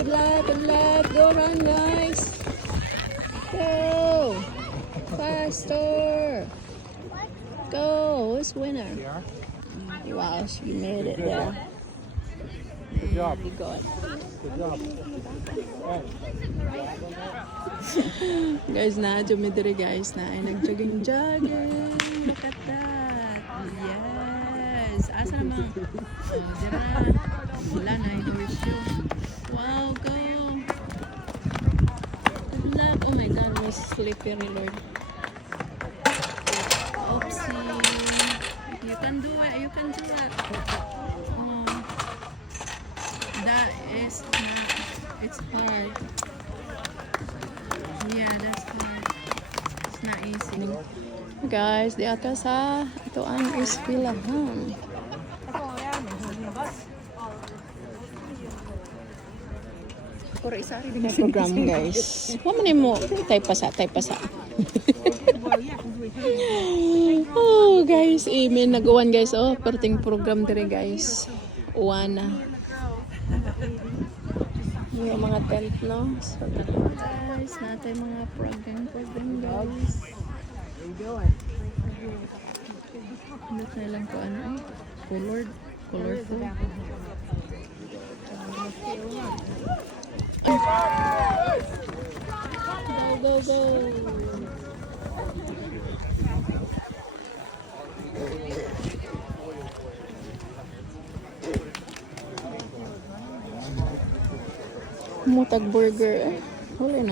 Good luck, good luck. Go run, guys. Go. Faster. Go. Who's winner? Wow, she made it there. Good job. You got. Good job. Guys, na jumidiri guys na ay nag-jogging. Makatat. Yes. Asa naman? Oh, dira. Wala na yung horseshoe. Wow, go. Good luck. Oh my God, was slippery, Lord. Oopsie. You can do it. You can do it. Oh. That is not. It's hard. Yeah, that's hard. It's not easy. Guys, di atas sa ituan is Pilahan. Program guys. Wa man mo type pa sa. Oh guys, may nagawan guys. Oh, perting program dire guys. Uwana. Yung mga tent, no? So, guys, natin mga program guys. Look na lang ko ano. Colorful. Go. Mutag burger. Huli na.